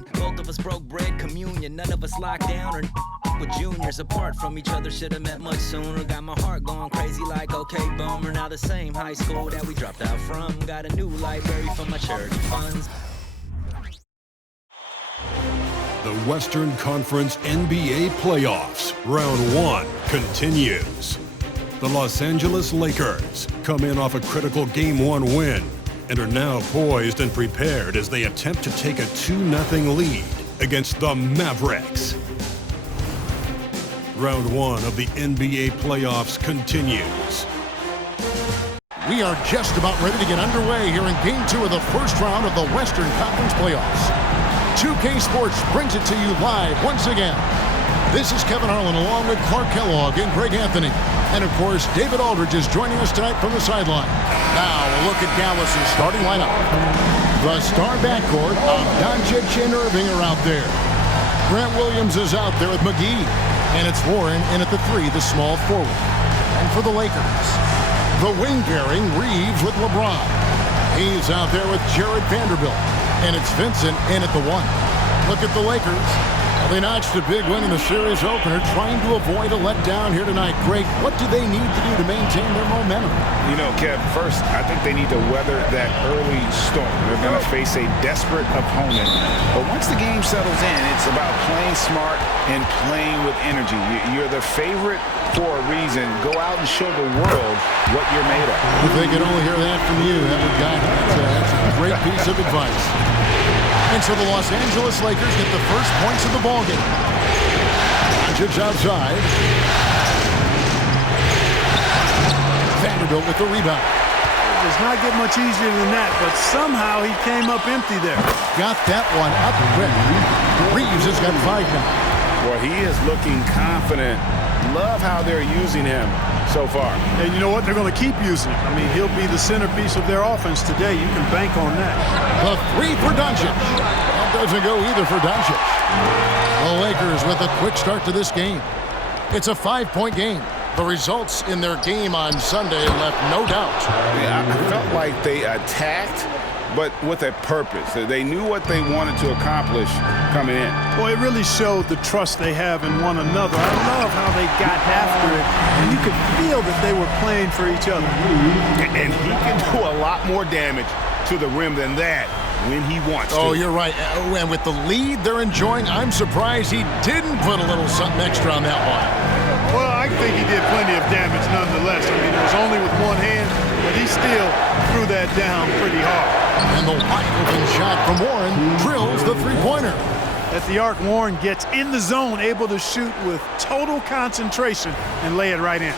Both of us broke bread, communion. None of us locked down or with juniors apart from each other. Should have met much sooner. Got my heart going crazy like okay bummer. Now the same high school that we dropped out from. Got a new library for my charity funds. The Western Conference NBA playoffs, round 1 continues. The Los Angeles Lakers come in off a critical Game 1 win and are now poised and prepared as they attempt to take a 2-0 lead against the Mavericks. Round 1 of the NBA playoffs continues. We are just about ready to get underway here in Game 2 of the first round of the Western Conference playoffs. 2K Sports brings it to you live once again. This is Kevin Harlan along with Clark Kellogg and Greg Anthony. And of course, David Aldridge is joining us tonight from the sideline. Now, a look at Dallas' starting lineup. The star backcourt of Doncic and Irving are out there. Grant Williams is out there with McGee. And it's Warren in at the 3, the small forward. And for the Lakers, the wing pairing Reeves with LeBron. He's out there with Jared Vanderbilt. And it's Vincent in at the 1. Look at the Lakers. They notched a big win in the series opener, trying to avoid a letdown here tonight. Greg, what do they need to do to maintain their momentum? You know, Kev, first, I think they need to weather that early storm. They're going to face a desperate opponent. But once the game settles in, it's about playing smart and playing with energy. You're the favorite for a reason. Go out and show the world what you're made of. If they could only hear that from you, that would guide them. That's a great piece of advice. And so the Los Angeles Lakers get the first points of the ballgame. Doncic outside. Vanderbilt with the rebound. It does not get much easier than that, but somehow he came up empty there. Got that one up quick. Reeves has got 5 now. Well, he is looking confident. Love how they're using him so far. And you know what? They're going to keep using him. I mean, he'll be the centerpiece of their offense today. You can bank on that. The 3 for Doncic. That doesn't go either for Doncic. The Lakers with a quick start to this game. It's a 5-point game. The results in their game on Sunday left no doubt. Yeah, I felt like they attacked, but with a purpose. They knew what they wanted to accomplish coming in. Boy, it really showed the trust they have in one another. I love how they got after it, and you could feel that they were playing for each other. And he can do a lot more damage to the rim than that when he wants to. Oh, you're right. And with the lead they're enjoying, I'm surprised he didn't put a little something extra on that one. Well, I think he did plenty of damage nonetheless. I mean, it was only with one hand, but he still threw that down pretty hard. And the wide-open shot from Warren drills the three-pointer. At the arc, Warren gets in the zone, able to shoot with total concentration and lay it right in.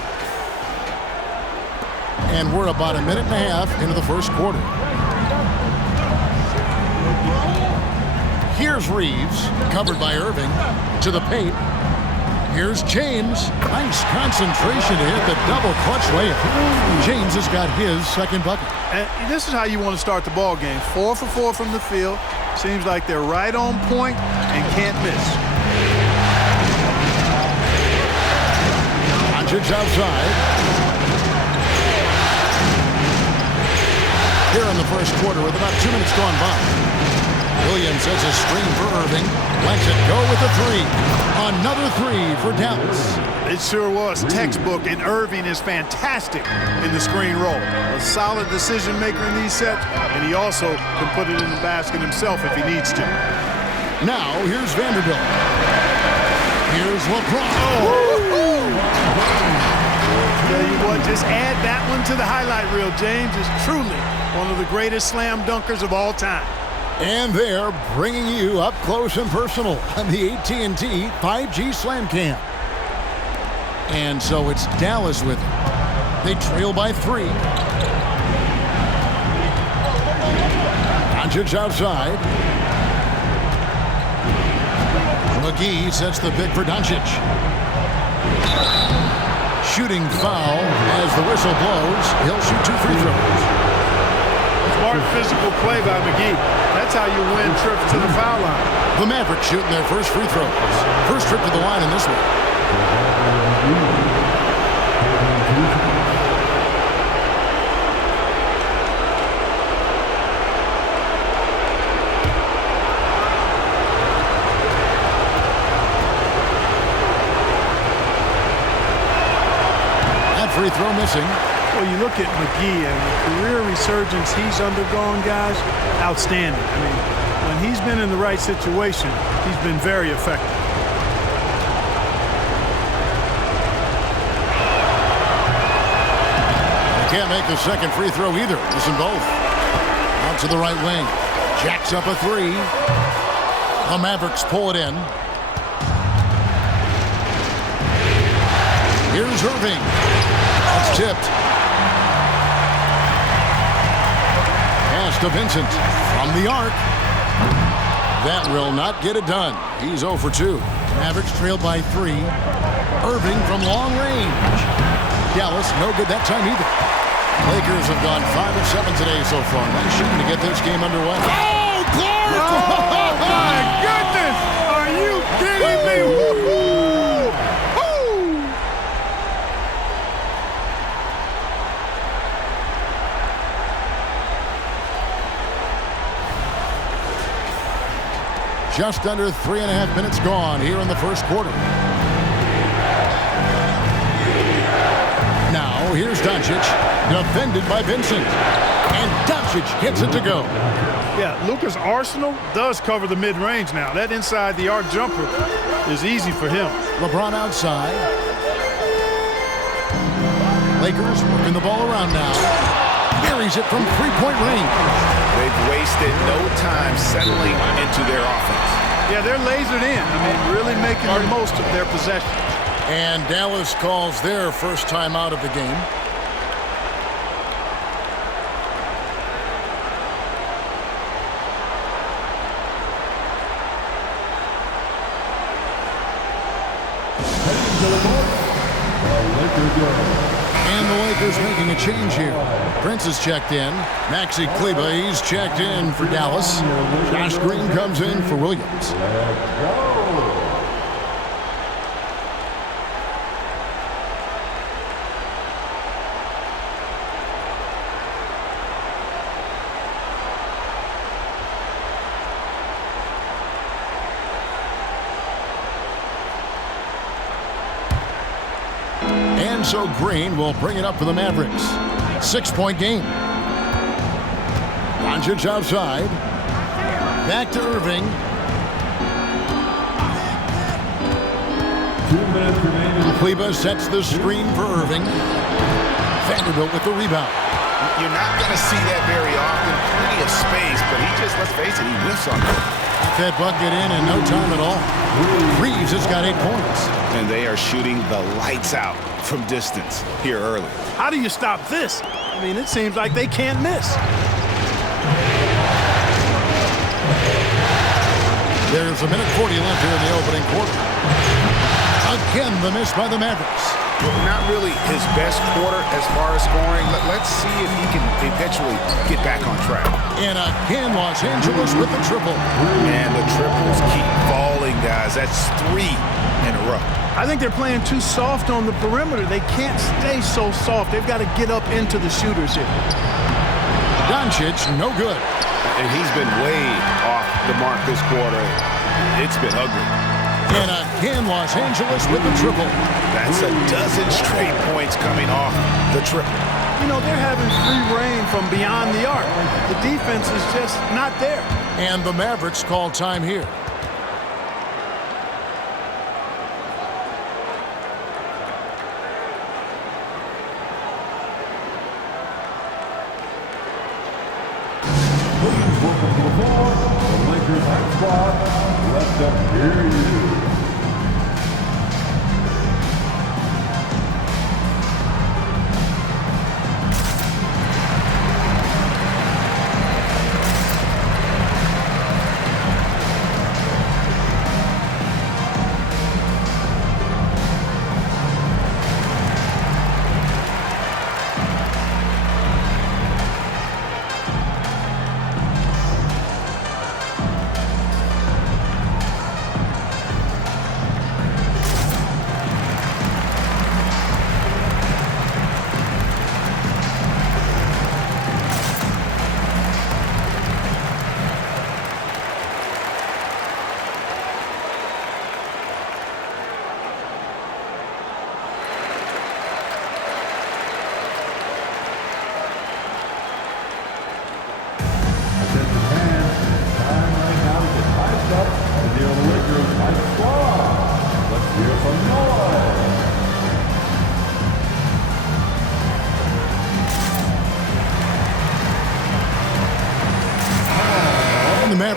And we're about a minute and a half into the first quarter. Here's Reeves, covered by Irving, to the paint. Here's James. Nice concentration to hit the double clutch layup. James has got his second bucket. And this is how you want to start the ball game. 4 for 4 from the field. Seems like they're right on point and can't miss. Doncic outside. Here in the first quarter with about 2 minutes gone by. Williams sets a screen for Irving. Lets it go with a 3. Another 3 for Dallas. It sure was textbook, and Irving is fantastic in the screen roll. A solid decision maker in these sets, and he also can put it in the basket himself if he needs to. Now, here's Vanderbilt. Here's LeBron. Tell you what, just add that one to the highlight reel. James is truly one of the greatest slam dunkers of all time. And they're bringing you up close and personal on the AT&T 5G Slam Cam. And so it's Dallas with it. They trail by 3. Doncic outside. McGee sets the pick for Doncic. Shooting foul as the whistle blows. He'll shoot 2 free throws. Smart physical play by McGee. That's how you win trips to the foul line. The Mavericks shooting their first free throws. First trip to the line in this one. free throw missing. Well, you look at McGee and the career resurgence he's undergone, guys, outstanding. I mean, when he's been in the right situation, he's been very effective. Can't make the second free throw either. Missing both. Out to the right wing. Jacks up a three. The Mavericks pull it in. Here's Irving. That's tipped. Pass to Vincent from the arc. That will not get it done. He's 0 for 2. Mavericks trailed by 3. Irving from long range. Dallas, no good that time either. Lakers have gone 5 of 7 today so far. Nice shooting to get this game underway. Oh, Clark! Oh, my goodness! Are you kidding me? Woo-hoo! Woo! Just under 3.5 minutes gone here in the first quarter. Now, here's Doncic, defended by Vincent. And Doncic gets it to go. Yeah, Luka's arsenal does cover the mid-range now. That inside the arc jumper is easy for him. LeBron outside. Lakers working the ball around now. Buries it from three-point range. They've wasted no time settling into their offense. Yeah, they're lasered in. I mean, really making the most of their possession. And Dallas calls their first time out of the game. And the Lakers making a change here. Prince is checked in. Maxi Kleber, he's checked in for Dallas. Josh Green comes in for Williams. So Green will bring it up for the Mavericks. 6-point game. Doncic outside. Back to Irving. 2 minutes remaining. Kleber sets the screen for Irving. Vanderbilt with the rebound. You're not going to see that very often. Plenty of space, but he just, let's face it, he whiffs on it. That bucket in no time at all. Reeves has got 8 points. And they are shooting the lights out from distance here early. How do you stop this? I mean, it seems like they can't miss. There's 1:40 left here in the opening quarter. Again, the miss by the Mavericks. Not really his best quarter as far as scoring. Let's see if he can eventually get back on track. And again, Los Angeles with the triple. And the triples keep falling, guys. That's 3 in a row. I think they're playing too soft on the perimeter. They can't stay so soft. They've got to get up into the shooters here. Doncic, no good. And he's been way off the mark this quarter. It's been ugly. And again, Los Angeles with the triple. That's a dozen straight points coming off the triple. You know, they're having free reign from beyond the arc. The defense is just not there. And the Mavericks call time here. The Lakers hot squad left up here.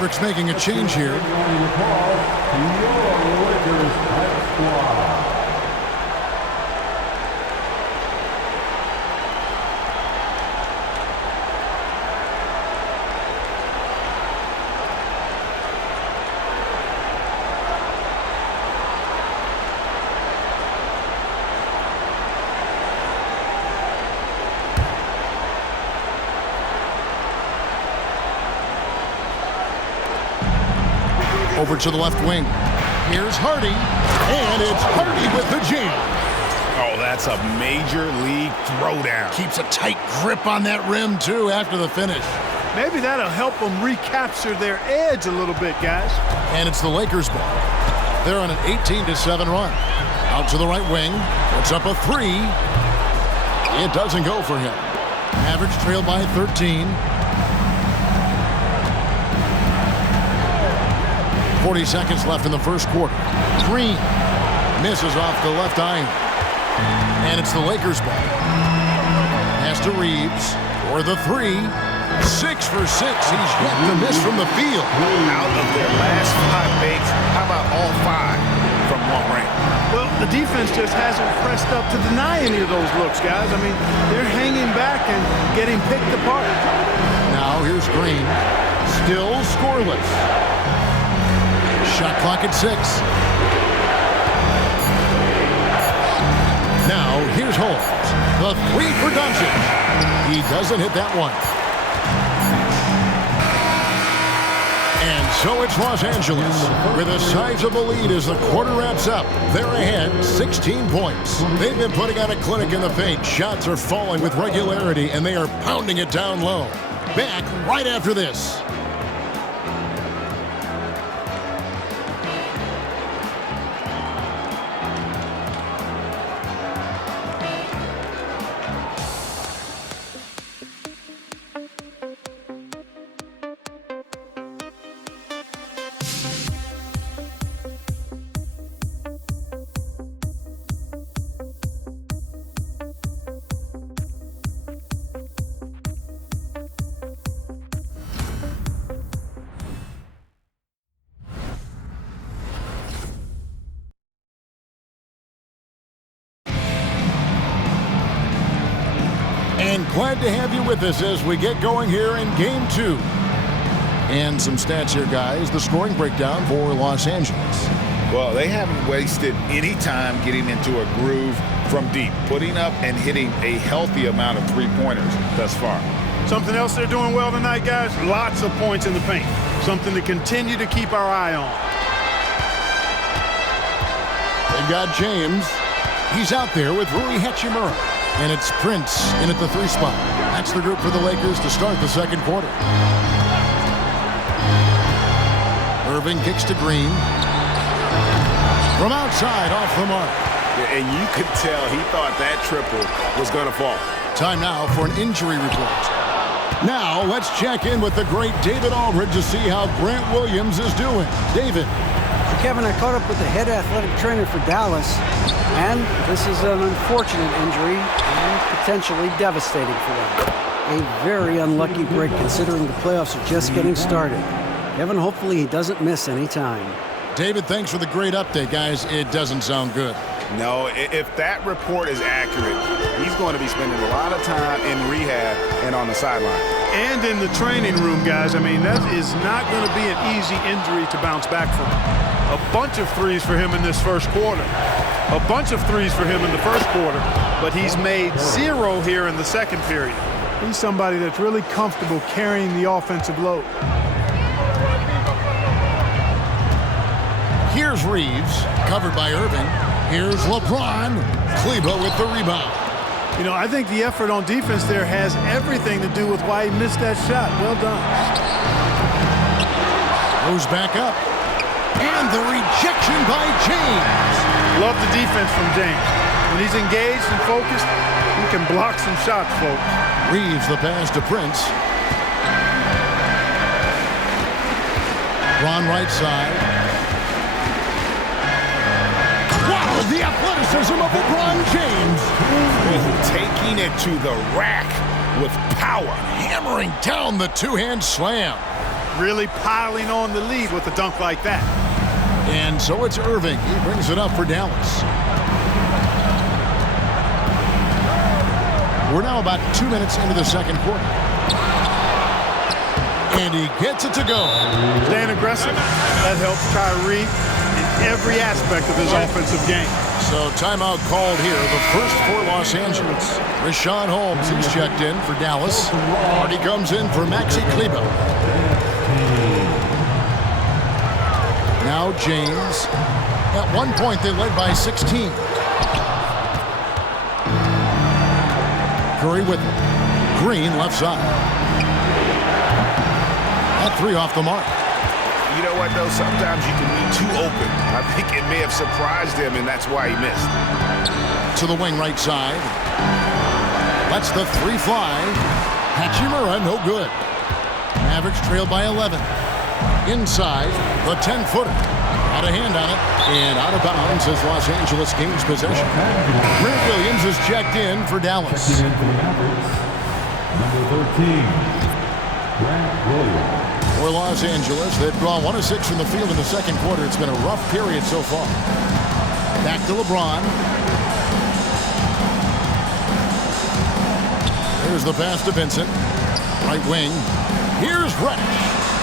Mavericks making a change here. On your call, your Lakers hype squad. Over to the left wing. Here's Hardy, and it's Hardy with the jam. Oh, that's a major league throwdown. Keeps a tight grip on that rim, too, after the finish. Maybe that'll help them recapture their edge a little bit, guys. And it's the Lakers ball. They're on an 18-7 run. Out to the right wing. Puts up a three. It doesn't go for him. Mavericks trail by 13. 40 seconds left in the first quarter. Green misses off the left iron. And it's the Lakers ball. Pass to Reeves for the three. 6 for 6. He's yet to miss from the field. Out of their last 5 makes, how about all 5 from long range? Well, the defense just hasn't pressed up to deny any of those looks, guys. I mean, they're hanging back and getting picked apart. Now here's Green. Still scoreless. Shot clock at 6. Now here's Holmes. The three for Doncic. He doesn't hit that one. And so it's Los Angeles with a sizable lead as the quarter wraps up. They're ahead 16 points. They've been putting on a clinic in the paint. Shots are falling with regularity, and they are pounding it down low. Back right after this. And glad to have you with us as we get going here in Game 2. And some stats here, guys. The scoring breakdown for Los Angeles. Well, they haven't wasted any time getting into a groove from deep, putting up and hitting a healthy amount of three-pointers thus far. Something else they're doing well tonight, guys, lots of points in the paint. Something to continue to keep our eye on. They've got James. He's out there with Rui Hachimura. And it's Prince in at the 3 spot. That's the group for the Lakers to start the second quarter. Irving kicks to Green. From outside, off the mark. And you could tell he thought that triple was going to fall. Time now for an injury report. Now let's check in with the great David Aldridge to see how Grant Williams is doing. David. Kevin, I caught up with the head athletic trainer for Dallas, and this is an unfortunate injury and potentially devastating for them. A very unlucky break considering the playoffs are just getting started. Kevin, hopefully he doesn't miss any time. David, thanks for the great update, guys. It doesn't sound good. No, if that report is accurate, he's going to be spending a lot of time in rehab and on the sideline. And in the training room, guys. I mean, that is not going to be an easy injury to bounce back from. A bunch of threes for him in this first quarter. A bunch of threes for him in the first quarter. But he's made 0 here in the second period. He's somebody that's really comfortable carrying the offensive load. Here's Reeves, covered by Irving. Here's LeBron. Kleba with the rebound. You know, I think the effort on defense there has everything to do with why he missed that shot. Well done. Goes back up. And the rejection by James. Love the defense from James. When he's engaged and focused, he can block some shots, folks. Reeves the pass to Prince. Ron right side. Wow, the athleticism of LeBron James. Taking it to the rack with power. Hammering down the two-hand slam. really piling on the lead with a dunk like that. And so it's Irving. He brings it up for Dallas. We're now about 2 minutes into the second quarter. And he gets it to go. Staying aggressive, that helps Kyrie in every aspect of his offensive game. So timeout called here, the first for Los Angeles. Richaun Holmes, he's checked in for Dallas. Hardy comes in for Maxi Kleber. Now James. At one point, they led by 16. Curry with it. Green left side. That three off the mark. You know what, though? Sometimes you can be too open. I think it may have surprised him, and that's why he missed. To the wing right side. Lets the three fly. Hachimura, no good. Mavericks trailed by 11. Inside, the 10-footer. Had a hand on it, and out of bounds as Los Angeles gains possession. Grant Williams is checked in for Dallas. Number 13, Grant Williams. For Los Angeles, they've gone 1 of 6 from the field in the second quarter. It's been a rough period so far. Back to LeBron. Here's the pass to Vincent. Right wing. Here's Reddish.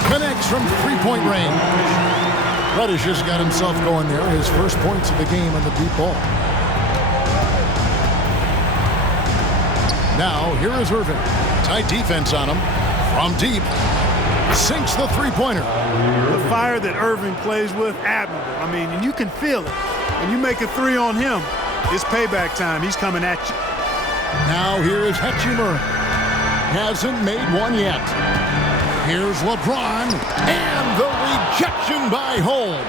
Connects from three-point range. Reddish has got himself going there. His first points of the game on the deep ball. Now, here is Irving. Tight defense on him. From deep. Sinks the three-pointer. The fire that Irving plays with, admirable. I mean, and you can feel it. When you make a three on him, it's payback time. He's coming at you. Now here is Hachimura. Hasn't made one yet. Here's LeBron. And the rejection by Holmes.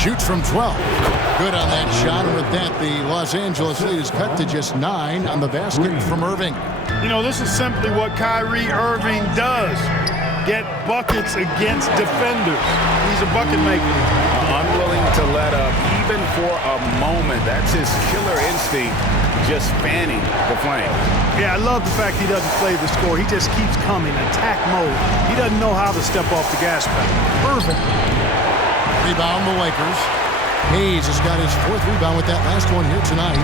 Shoots from 12. Good on that shot. And with that, the Los Angeles lead is cut to just 9 on the basket from Irving. You know, this is simply what Kyrie Irving does. Get buckets against defenders. He's a bucket maker. Unwilling to let up, even for a moment. That's his killer instinct, just fanning the flame. Yeah, I love the fact he doesn't play the score. He just keeps coming, attack mode. He doesn't know how to step off the gas pedal. Irving. Rebound the Lakers. Hayes has got his 4th rebound with that last one here tonight.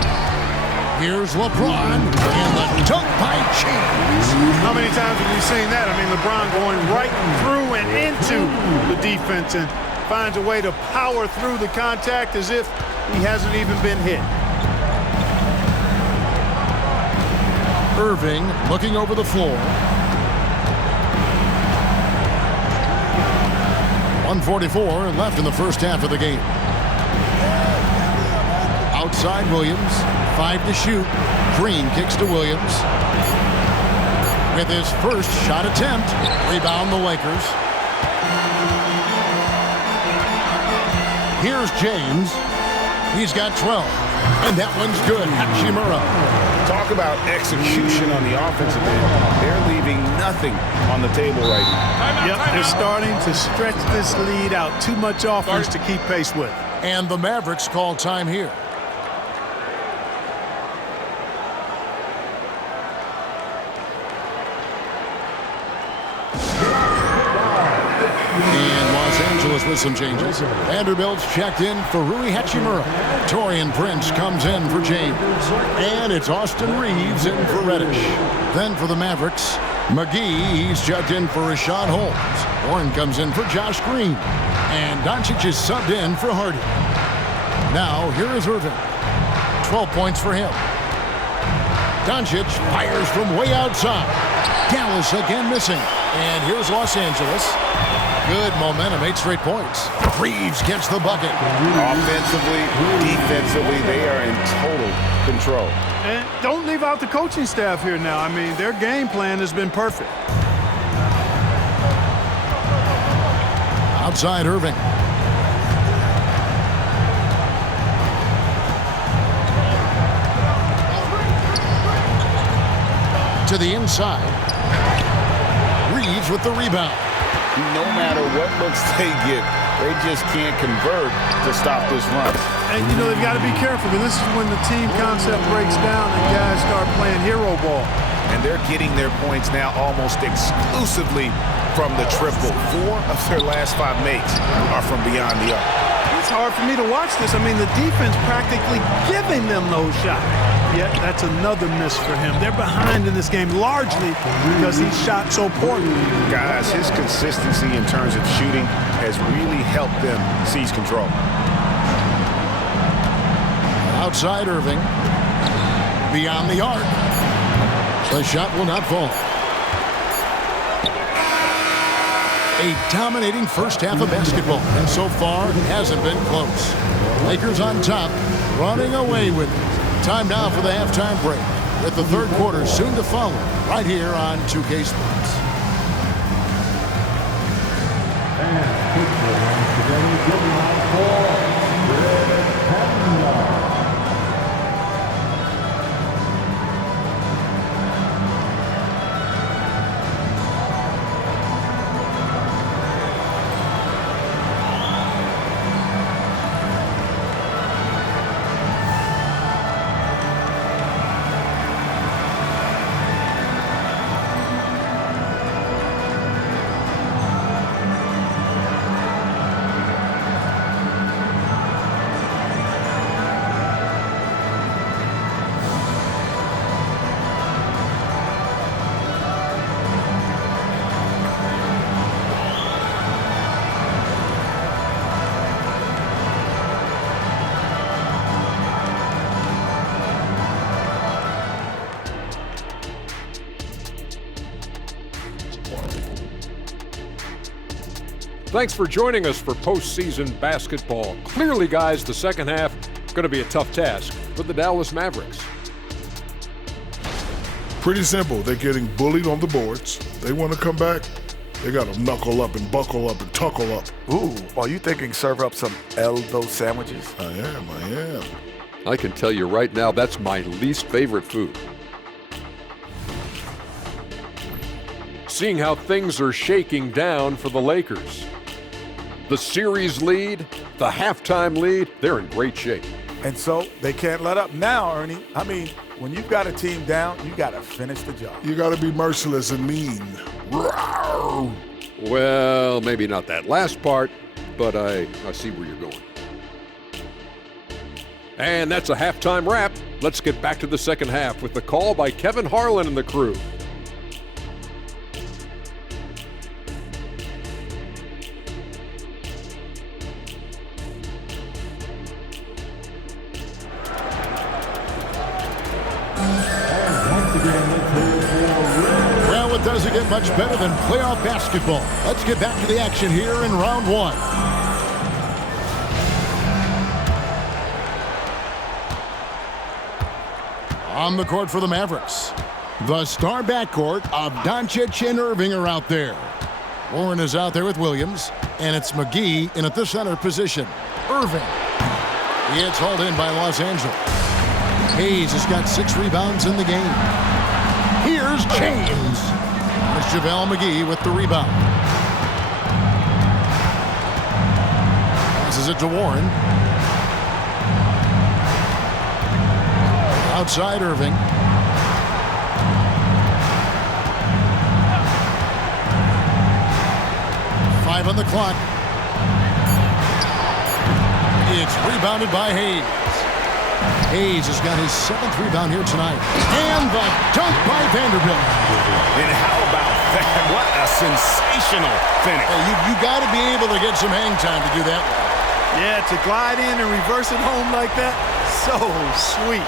Here's LeBron, and the dunk by James. How many times have you seen that? I mean, LeBron going right through and into the defense and finds a way to power through the contact as if he hasn't even been hit. Irving looking over the floor. 1:44 left in the first half of the game. Outside Williams. 5 to shoot. Green kicks to Williams. With his first shot attempt. Rebound the Lakers. Here's James. He's got 12. And that one's good. Hachimura. Talk about execution on the offensive end. They're leaving nothing on the table right now. Yep, they're starting to stretch this lead out. Too much offense to keep pace with. And the Mavericks call time here. And Los Angeles with some changes. Vanderbilt's checked in for Rui Hachimura. Taurean Prince comes in for James. And it's Austin Reeves in for Reddish. Then for the Mavericks, McGee, he's checked in for Richaun Holmes. Warren comes in for Josh Green. And Doncic is subbed in for Hardy. Now, here is Irving. 12 points for him. Doncic fires from way outside. Dallas again missing. And here's Los Angeles. Good momentum, 8 straight points. Reeves gets the bucket. Offensively, defensively, they are in total control. And don't leave out the coaching staff here now. I mean, their game plan has been perfect. Outside Irving. To the inside. Reeves with the rebound. No matter what looks they get, they just can't convert to stop this run. And, you know, they've got to be careful because this is when the team concept breaks down and guys start playing hero ball. and they're getting their points now almost exclusively from the triple. 4 of their last 5 makes are from beyond the arc. It's hard for me to watch this. I mean, the defense practically giving them those shots. Yet that's another miss for him. They're behind in this game largely because he shot so poorly. Guys, his consistency in terms of shooting has really helped them seize control. Outside Irving. Beyond the arc. The shot will not fall. A dominating first half of basketball, and so far it hasn't been close. Lakers on top, running away with it. Time now for the halftime break, with the third quarter soon to follow, right here on 2K Sports. And together, good line for Red Panda. Thanks for joining us for postseason basketball. Clearly, guys, the second half going to be a tough task for the Dallas Mavericks. Pretty simple. They're getting bullied on the boards. They want to come back. They got to knuckle up and buckle up and tuckle up. Ooh, are you thinking serve up some elbow sandwiches? I am. I can tell you right now, that's my least favorite food. Seeing how things are shaking down for the Lakers. The series lead, the halftime lead, they're in great shape. And so they can't let up now, Ernie. I mean, when you've got a team down, you got to finish the job. You got to be merciless and mean. Rawr. Well, maybe not that last part, but I see where you're going. And that's a halftime wrap. Let's get back to the second half with the call by Kevin Harlan and the crew. Well, it doesn't get much better than playoff basketball. Let's get back to the action here in round one. On the court for the Mavericks, the star backcourt of Doncic and Irving are out there. Warren is out there with Williams, and it's McGee in at the center position. Irving. It's hauled in by Los Angeles. Hayes has got 6 rebounds in the game. Here's James. It's JaVale McGee with the rebound. Passes it to Warren. Outside Irving. Five on the clock. It's rebounded by Hayes. Hayes has got his 7th rebound here tonight. And the dunk by Vanderbilt. And how about that? What a sensational finish. Hey, you got to be able to get some hang time to do that. Yeah, to glide in and reverse it home like that, so sweet.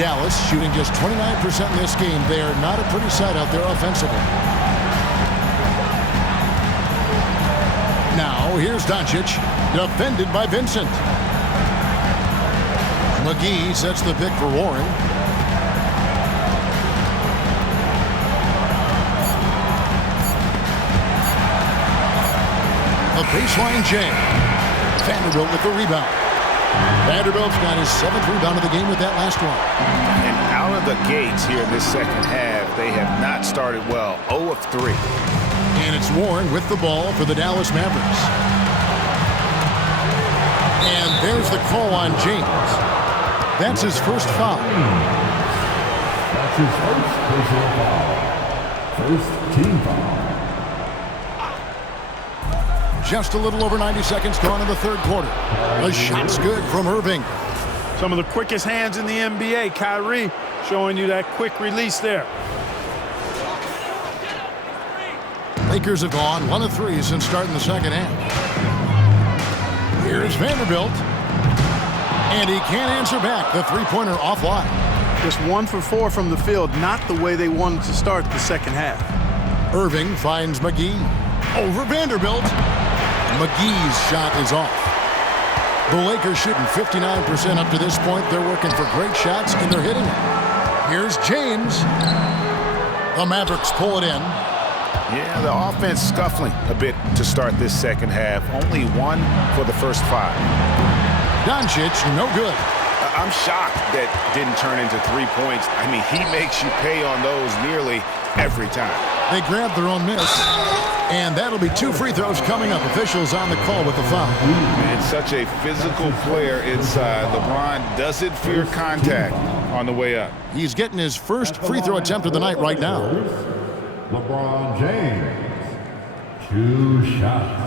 Dallas shooting just 29% in this game. They are not a pretty sight out there offensively. Now, here's Doncic, defended by Vincent. McGee sets the pick for Warren. A baseline jam. Vanderbilt with the rebound. Vanderbilt's got his 7th rebound of the game with that last one. And out of the gates here in this second half, they have not started well. 0 of 3. And it's Warren with the ball for the Dallas Mavericks. And there's the call on James. That's his first foul. his first personal foul. First team foul. Just a little over 90 seconds gone in the third quarter. The shot's good from Irving. Some of the quickest hands in the NBA. Kyrie showing you that quick release there. Lakers have gone 1 of 3 since starting the second half. Here's Vanderbilt. And he can't answer back. The three-pointer offline. Just 1 for 4 from the field. Not the way they wanted to start the second half. Irving finds McGee. Over Vanderbilt. McGee's shot is off. The Lakers shooting 59% up to this point. They're working for great shots, and they're hitting it. Here's James. The Mavericks pull it in. Yeah, the offense scuffling a bit to start this second half. Only 1 for the first 5. Doncic, no good. I'm shocked that didn't turn into 3 points. I mean, he makes you pay on those nearly every time. They grab their own miss. And that'll be 2 free throws coming up. Officials on the call with the foul. And such a physical player inside. LeBron doesn't fear contact on the way up. He's getting his first free throw attempt of the night right now. LeBron James. 2 shots.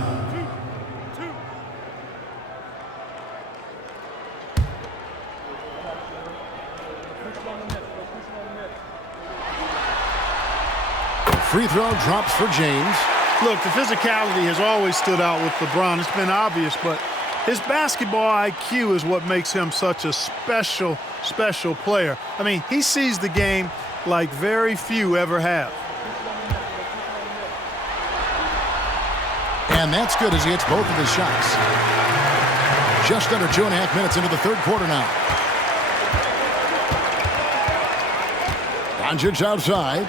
Free throw drops for James. Look, the physicality has always stood out with LeBron. It's been obvious, but his basketball IQ is what makes him such a special player. I mean, he sees the game like very few ever have. And that's good as he hits both of his shots. Just under 2.5 minutes into the third quarter now. Doncic outside.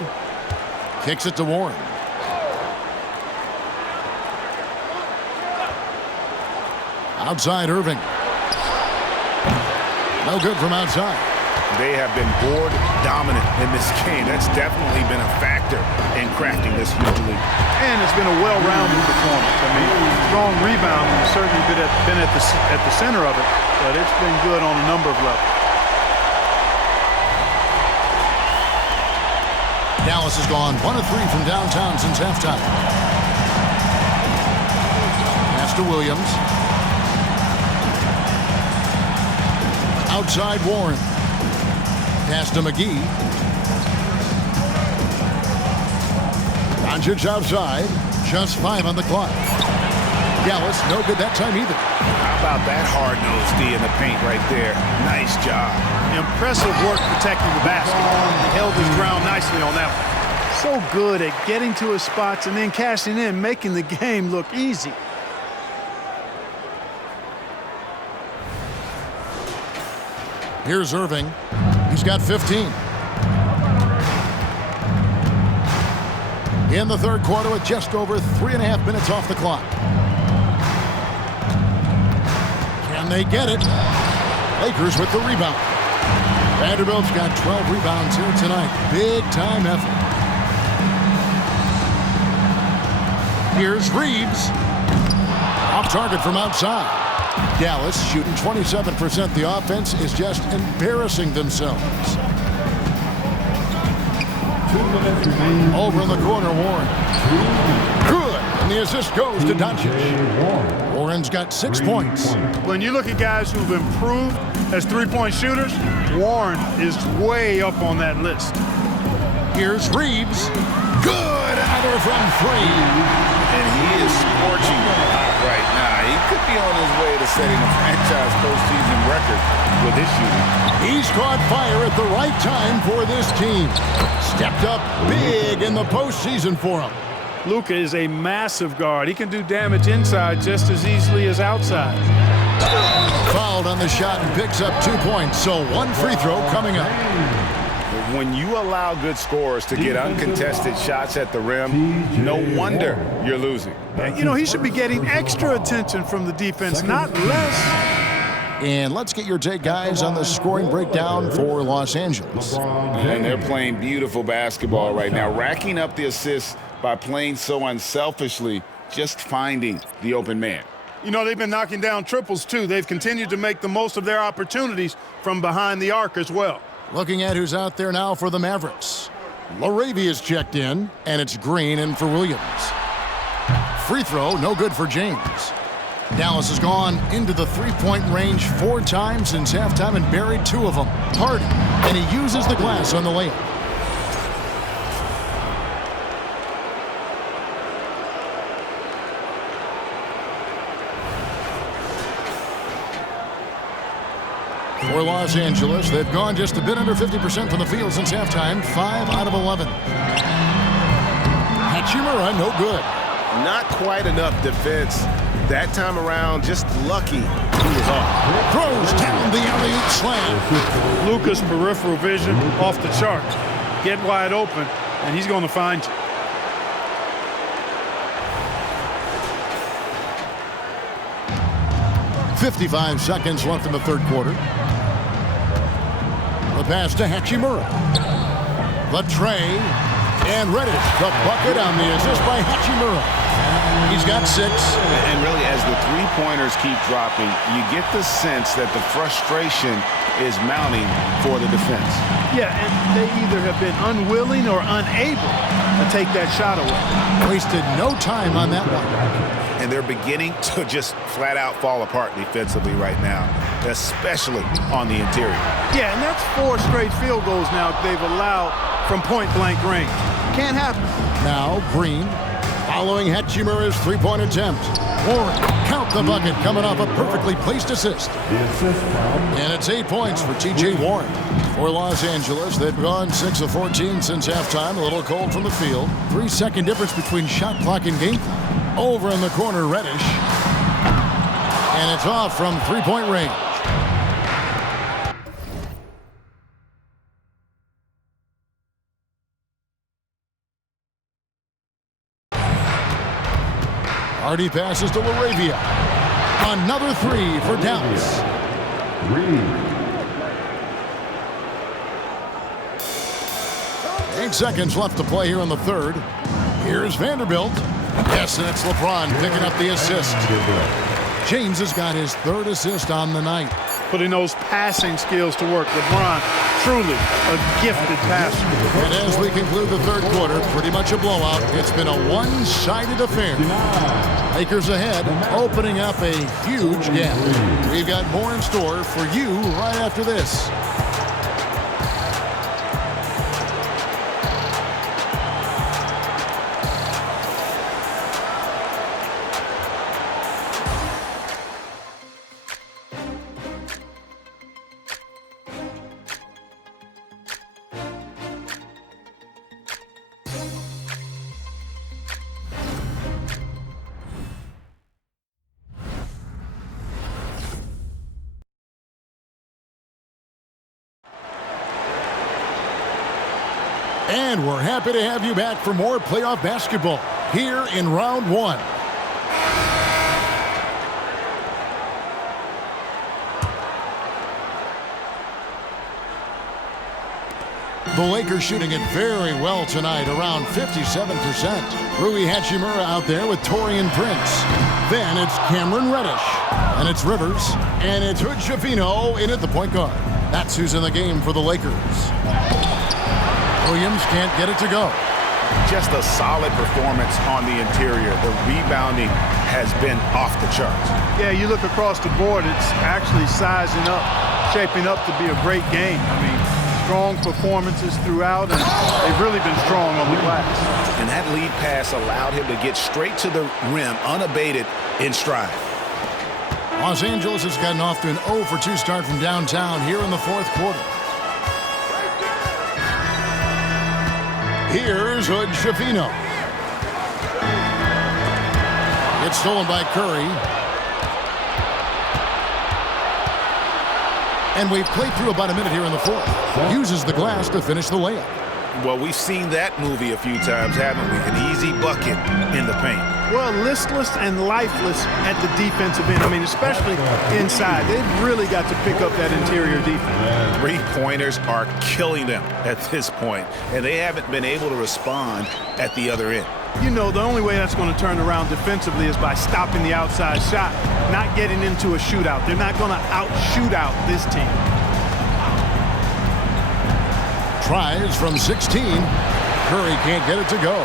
Kicks it to Warren. Outside Irving. No good from outside. They have been board dominant in this game. That's definitely been a factor in crafting this huge lead. And it's been a well-rounded performance. I mean, strong rebound has certainly been at the center of it, but it's been good on a number of levels. Dallas has gone 1 of 3 from downtown since halftime. Pass to Williams. Outside Warren. Pass to McGee. Doncic outside. Just 5 on the clock. Dallas, no good that time either. How about that hard-nosed D in the paint right there? Nice job. Impressive work protecting the basket. He held his ground nicely on that one. So good at getting to his spots and then cashing in, making the game look easy. Here's Irving. He's got 15. In the third quarter with just over 3.5 minutes off the clock. Can they get it? Lakers with the rebound. Vanderbilt's got 12 rebounds here tonight. Big time effort. Here's Reeves. Off target from outside. Dallas shooting 27%. The offense is just embarrassing themselves. 2 minutes remaining. Over in the corner, Warren. Good. And the assist goes to Doncic. Warren's got 6 points. When you look at guys who've improved as three-point shooters, Warren is way up on that list. Here's Reeves. Good. Another from 3. And he is scorching hot right now. He could be on his way to setting a franchise postseason record with his shooting. He's caught fire at the right time for this team. Stepped up big in the postseason for him. Luka is a massive guard. He can do damage inside just as easily as outside. Fouled on the shot and picks up 2 points. So 1 free throw coming up. When you allow good scorers to get uncontested shots at the rim, no wonder you're losing. You know, he should be getting extra attention from the defense, not less. And let's get your take, guys, on the scoring breakdown for Los Angeles. And they're playing beautiful basketball right now, racking up the assists by playing so unselfishly, just finding the open man. You know, they've been knocking down triples, too. They've continued to make the most of their opportunities from behind the arc as well. Looking at who's out there now for the Mavericks. Laravia's checked in, and it's Green in for Williams. Free throw, no good for James. Dallas has gone into the three-point range 4 times since halftime and buried 2 of them. Hardy, and he uses the glass on the layup. For Los Angeles, they've gone just a bit under 50% from the field since halftime, 5 out of 11. Hachimura, no good. Not quite enough defense. That time around, just lucky he was off. Throws down the alley-oop slam. Luka's peripheral vision off the charts. Get wide open, and he's going to find you. .55 seconds left in the third quarter. The pass to Hachimura. The tray, and Reddish, the bucket on the assist by Hachimura. He's got 6. And really, as the three-pointers keep dropping, you get the sense that the frustration is mounting for the defense. Yeah, and they either have been unwilling or unable to take that shot away. Wasted no time on that one. And they're beginning to just flat-out fall apart defensively right now, especially on the interior. Yeah, and that's 4 straight field goals now they've allowed from point-blank range. Can't happen. Now Green following Hachimura's three-point attempt. Warren, count the bucket, coming off a perfectly placed assist. And it's 8 points for T.J. Warren. For Los Angeles, they've gone 6 of 14 since halftime. A little cold from the field. 3-second difference between shot clock and game clock. Over in the corner, Reddish. And it's off from three-point range. Hardy passes to Laravia. Another 3 for Dallas. 8 seconds left to play here in the third. Here's Vanderbilt. Yes, and it's LeBron picking up the assist. James has got his 3rd assist on the night. Putting those passing skills to work. LeBron, truly a gifted passer. And as we conclude the third quarter, pretty much a blowout. It's been a one-sided affair. Lakers ahead, opening up a huge gap. We've got more in store for you right after this. And we're happy to have you back for more playoff basketball here in round 1. The Lakers shooting it very well tonight, around 57%. Rui Hachimura out there with Taurean Prince. Then it's Cameron Reddish. And it's Rivers. And it's Hood Schifino in at the point guard. That's who's in the game for the Lakers. Williams can't get it to go. Just a solid performance on the interior. The rebounding has been off the charts. Yeah, you look across the board, it's actually sizing up, shaping up to be a great game. I mean, strong performances throughout, and they've really been strong on the glass. And that lead pass allowed him to get straight to the rim, unabated in stride. Los Angeles has gotten off to an 0 for 2 start from downtown here in the fourth quarter. Here's Hood Schifino. It's stolen by Curry. And we've played through about a minute here in the fourth. Uses the glass to finish the layup. Well, we've seen that movie a few times, haven't we? An easy bucket in the paint. Well, listless and lifeless at the defensive end. I mean, especially inside. They've really got to pick up that interior defense. Three-pointers are killing them at this point, and they haven't been able to respond at the other end. You know, the only way that's going to turn around defensively is by stopping the outside shot, not getting into a shootout. They're not going to out-shoot out this team. Tries from 16. Curry can't get it to go.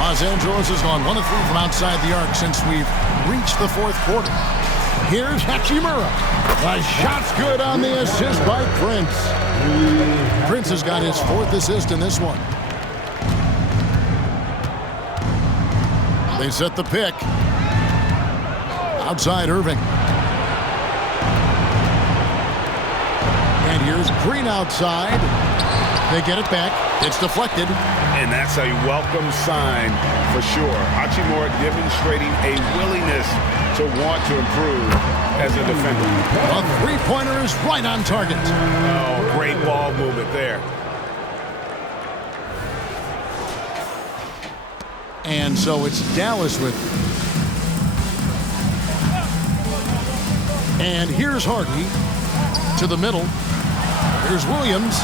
Los Angeles has gone 1 of 3 from outside the arc since we've reached the fourth quarter. Here's Hachimura. The shot's good on the assist by Prince. Prince has got his 4th assist in this one. They set the pick. Outside Irving. And here's Green outside. They get it back. It's deflected. And that's a welcome sign for sure. Hachimura demonstrating a willingness to want to improve as a defender. A three-pointer is right on target. Oh, great ball movement there. And so it's Dallas with it. And here's Hardy to the middle. Here's Williams.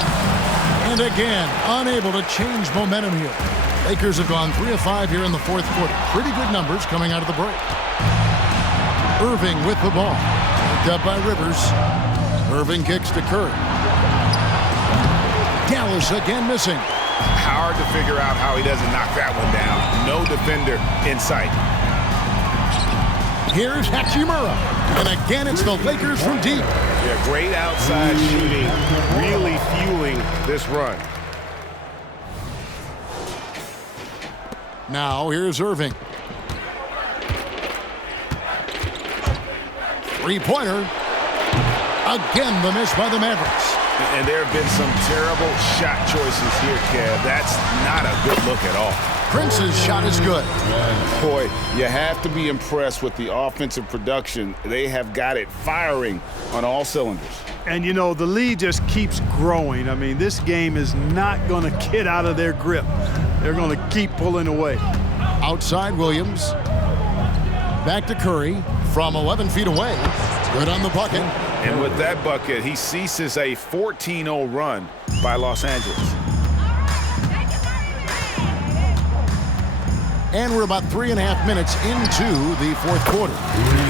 And again, unable to change momentum here. Lakers have gone 3 of 5 here in the fourth quarter. Pretty good numbers coming out of the break. Irving with the ball. Picked up by Rivers. Irving kicks to Curry. Dallas again missing. Hard to figure out how he doesn't knock that one down. No defender in sight. Here's Hachimura. And again, it's the Lakers from deep. Yeah, great outside shooting, really fueling this run. Now, here's Irving. Three-pointer. Again, the miss by the Mavericks. And there have been some terrible shot choices here, Kev. That's not a good look at all. Prince's shot is good. Boy, you have to be impressed with the offensive production. They have got it firing on all cylinders. And, you know, the lead just keeps growing. I mean, this game is not going to get out of their grip. They're going to keep pulling away. Outside Williams. Back to Curry from 11 feet away. Good on the bucket. And with that bucket, he ceases a 14-0 run by Los Angeles. And we're about 3.5 minutes into the fourth quarter.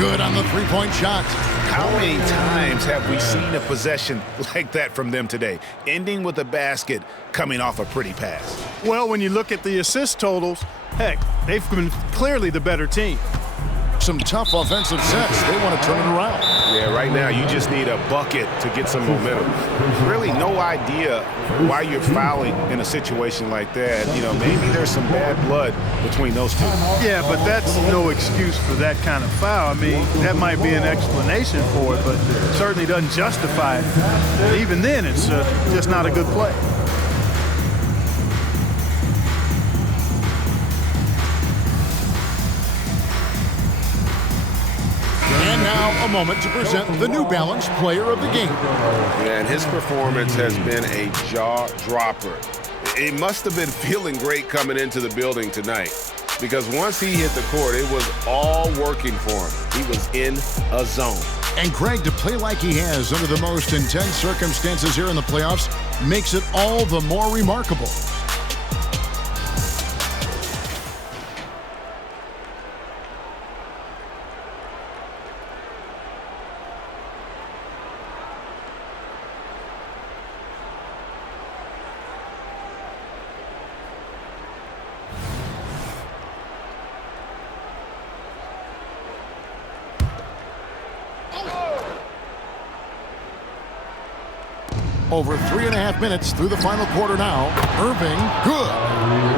Good on the three-point shot. How many times have we seen a possession like that from them today, ending with a basket coming off a pretty pass? Well, when you look at the assist totals, heck, they've been clearly the better team. Some tough offensive sets. They want to turn it around. Yeah, right now you just need a bucket to get some momentum. Really no idea why you're fouling in a situation like that. You know, maybe there's some bad blood between those two. Yeah, but that's no excuse for that kind of foul. I mean, that might be an explanation for it, but it certainly doesn't justify it. And even then, it's just not a good play. And now a moment to present the New Balance Player of the Game. Yeah, and his performance has been a jaw-dropper. He must have been feeling great coming into the building tonight, because once he hit the court, it was all working for him. He was in a zone. And Greg, to play like he has under the most intense circumstances here in the playoffs makes it all the more remarkable. Over 3.5 minutes through the final quarter now. Irving, good.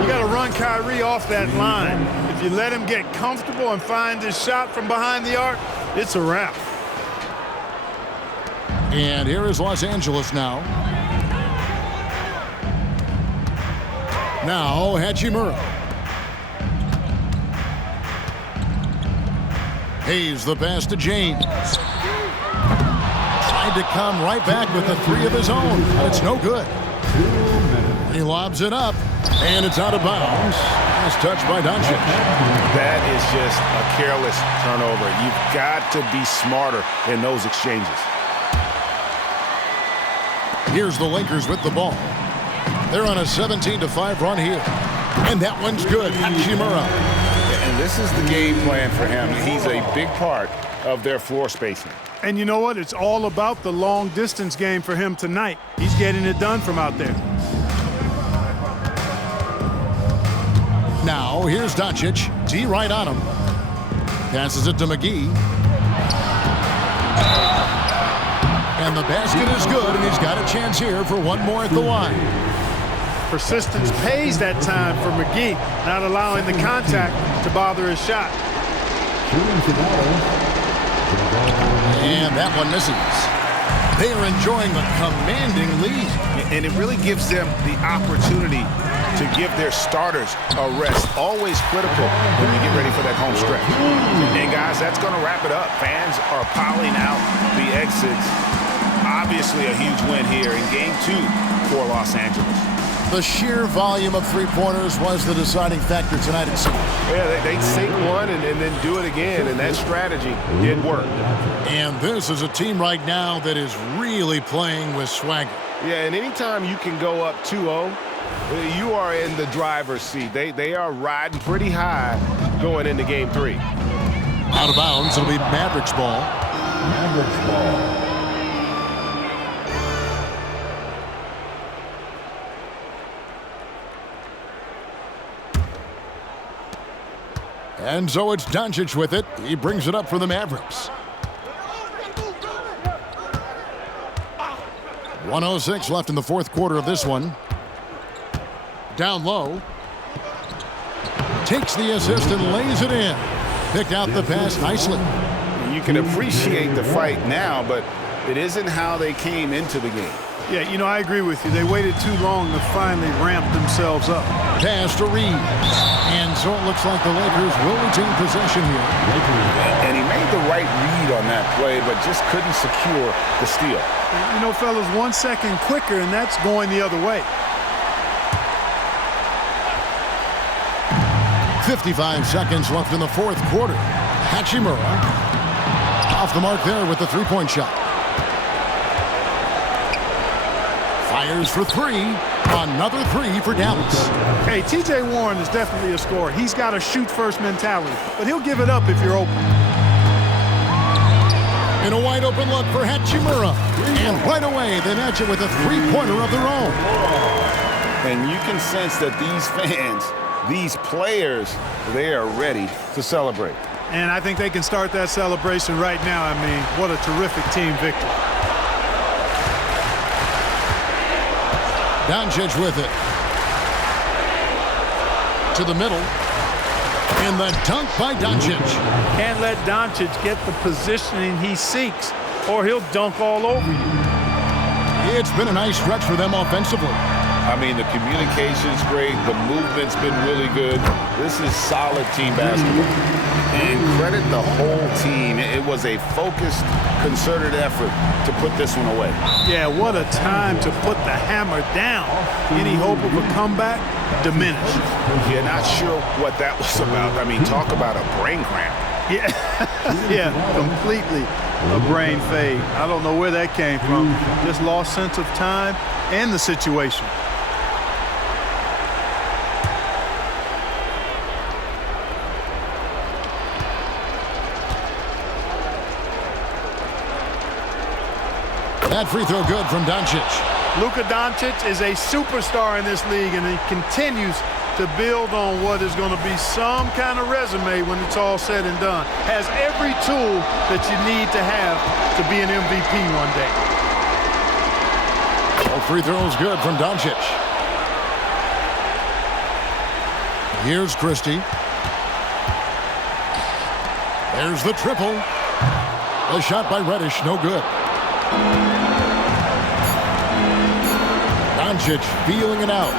You got to run Kyrie off that line. If you let him get comfortable and find his shot from behind the arc, it's a wrap. And here is Los Angeles now. Now Hachimura. Hayes the pass to James. To come right back with a three of his own, but it's no good. He lobs it up, and it's out of bounds. Last touch by Doncic. That is just a careless turnover. You've got to be smarter in those exchanges. Here's the Lakers with the ball. They're on a 17-5 run here, and that one's good. Hachimura. And this is the game plan for him. He's a big part of their floor spacing. And you know what? It's all about the long-distance game for him tonight. He's getting it done from out there. Now, here's Doncic. D right on him. Passes it to McGee. And the basket is good, and he's got a chance here for one more at the line. Persistence pays that time for McGee, not allowing the contact to bother his shot. And that one misses. They are enjoying a commanding lead. And it really gives them the opportunity to give their starters a rest. Always critical when you get ready for that home stretch. And guys, that's going to wrap it up. Fans are piling out the exits. Obviously a huge win here in Game 2 for Los Angeles. The sheer volume of three-pointers was the deciding factor tonight, it seems. Yeah, they sink one and then do it again, and that strategy did work. And this is a team right now that is really playing with swagger. Yeah, and anytime you can go up 2-0, you are in the driver's seat. They are riding pretty high going into Game 3. Out of bounds, it'll be Maverick's ball. Maverick's ball. And so it's Doncic with it. He brings it up for the Mavericks. 1:06 left in the fourth quarter of this one. Down low. Takes the assist and lays it in. Picked out the pass nicely. You can appreciate the fight now, but it isn't how they came into the game. Yeah, you know, I agree with you. They waited too long to finally ramp themselves up. Pass to Reeves. And so it looks like the Lakers will retain possession here. And he made the right read on that play, but just couldn't secure the steal. You know, fellas, 1 second quicker, and that's going the other way. 55 seconds left in the fourth quarter. Hachimura off the mark there with the three-point shot. Fires for three. Another three for Dallas. Hey, T.J. Warren is definitely a scorer. He's got a shoot-first mentality, but he'll give it up if you're open. In a wide-open look for Hachimura. And right away, they match it with a three-pointer of their own. And you can sense that these fans, these players, they are ready to celebrate. And I think they can start that celebration right now. I mean, what a terrific team victory. Doncic with it. To the middle. And the dunk by Doncic. Can't let Doncic get the positioning he seeks, or he'll dunk all over you. It's been a nice stretch for them offensively. I mean, the communication's great. The movement's been really good. This is solid team basketball. And credit the whole team. It was a focused, concerted effort to put this one away. Yeah, what a time to put the hammer down. Any hope of a comeback? Diminished. Yeah, not sure what that was about. I mean, talk about a brain cramp. Yeah, yeah, completely a brain fade. I don't know where that came from. Just lost sense of time and the situation. That free throw good from Doncic. Luka Doncic is a superstar in this league, and he continues to build on what is going to be some kind of resume when it's all said and done. Has every tool that you need to have to be an MVP one day. All free throws good from Doncic. Here's Christie. There's the triple. The shot by Reddish, no good. Doncic feeling it out.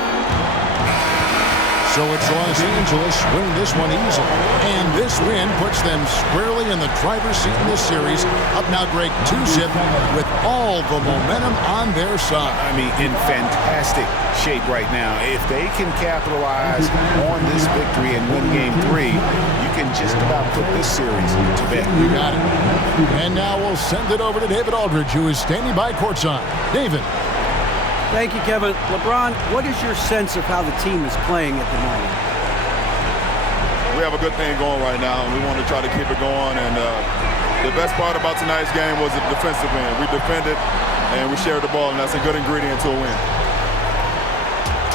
So it's Los Angeles winning this one easily. And this win puts them squarely in the driver's seat in this series. Up now, Greg, 2-zip with all the momentum on their side. I mean, in fantastic shape right now. If they can capitalize on this victory and win Game 3, you can just about put this series to bed. You got it. And now we'll send it over to David Aldridge, who is standing by courtside. David. Thank you, Kevin. LeBron, what is your sense of how the team is playing at the moment? We have a good thing going right now, and we want to try to keep it going. And the best part about tonight's game was the defensive end. We defended, and we shared the ball, and that's a good ingredient to a win.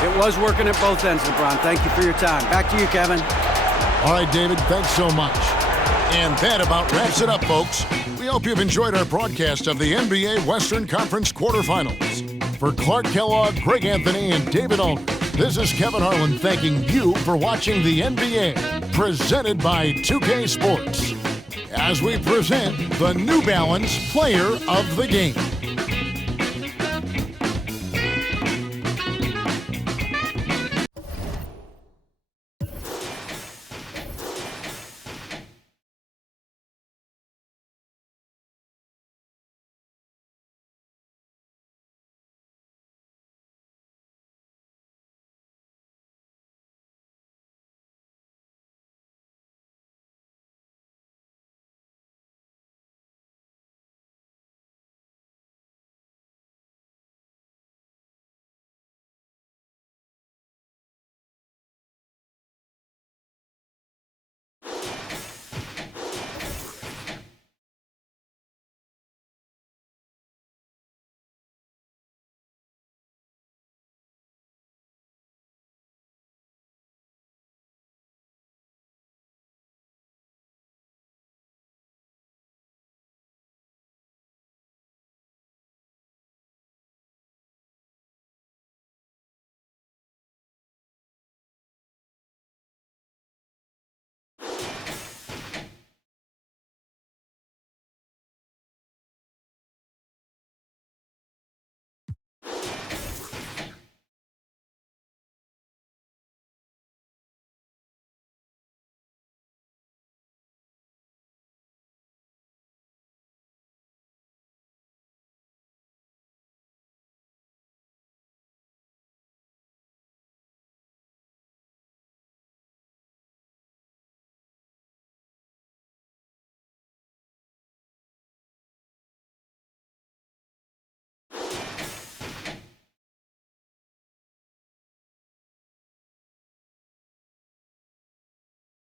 It was working at both ends, LeBron. Thank you for your time. Back to you, Kevin. All right, David, thanks so much. And that about wraps it up, folks. We hope you've enjoyed our broadcast of the NBA Western Conference quarterfinals. For Clark Kellogg, Greg Anthony, and David Alden, this is Kevin Harlan thanking you for watching the NBA, presented by 2K Sports, as we present the New Balance Player of the Game.